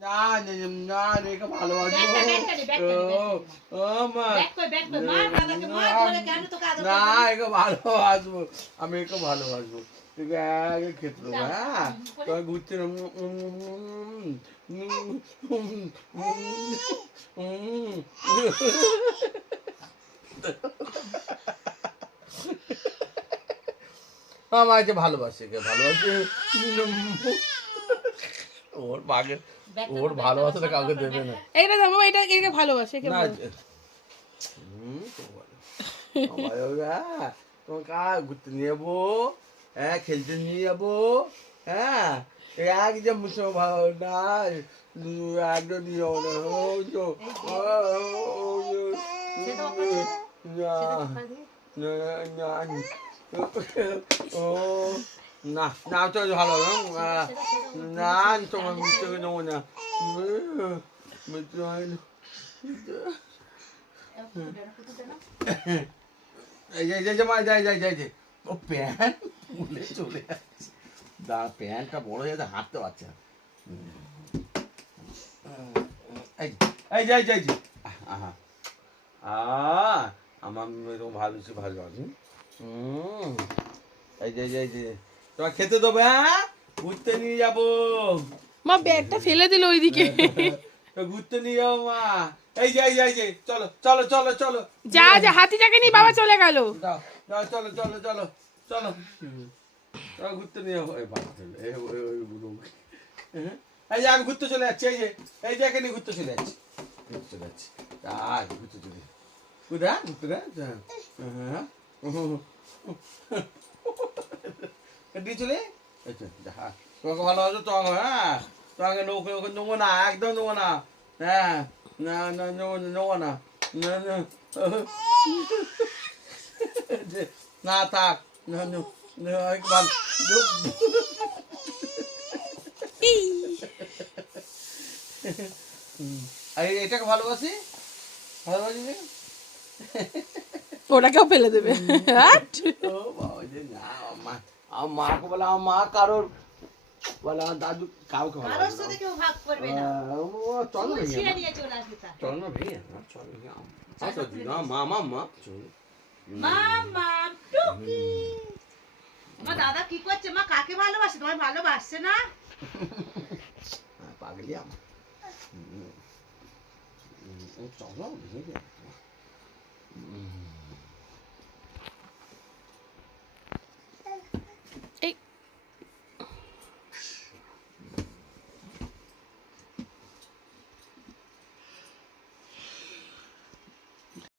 না না না রেখে ভালোবাসবো ও মা না একে ভালোবাসবো আমি একে ভালোবাসবো তোকে আগে খেতে দেবো হ্যাঁ তোমার ঘুরতে আমাকে ভালোবাসে কে ভালোবাসে ওর বাগে ওর ভালোবাসাটা কাউকে দেবে না এইটা দেখো এটা একে ভালোবাসে কে না ভালো তোমাকে ঘুরতে নিয়ে যাবো হ্যাঁ খেলতে নিয়ে যাবো হ্যাঁ একদম ভালো না একদম নিয়ে যাবো ও না না তো ভালো না তোমার মিথ্যে নেবো না ও প্যান্ট খুলে চলে যাচ্ছে দাঁড়া প্যান্টটা বড় হয়ে যাচ্ছে হাঁটতে পারছে না এই যাই যাই আহা আমার মেয়ে ভালো সে ভালো আছে এই যে এই যে তোমার খেতে দেবে হ্যাঁ ঘুরতে নিয়ে যাবো মা ব্যাগটা ফেলে দিল ওইদিকে ঘুরতে নিয়ে যাবো মা এই যে এই যে চলো চলো চলো চলো যা যা হাতিটাকে নিয়ে বাবা চলে গেল যাও চলো চলো চলো চলো ঘুরতে নিয়ে যাবো এই যে আমি ঘুরতে চলে যাচ্ছি এই যে এখানে ঘুরতে চলে যাচ্ছি ঘুরতে চলে কোথায় ঘুরতে হ্যাঁ দিয়ে চলে তোমাকে ভালো আছে তো হ্যাঁ তোমাকে নৌকে ওকে নেবো না একদম নেবো না হ্যাঁ না না নেবো না না থাক এটাকে ভালোবাসি ভালোবাসি ওটাকেও ফেলে দেবে মাকে বলে আমার মা কারোর বলে আমার দাদু কাউকে চল না ভেঙে দাদা কি করছে মা কাকে ভালোবাসে তোমায় ভালোবাসছে না পাগলি আমার চলো ভেঙে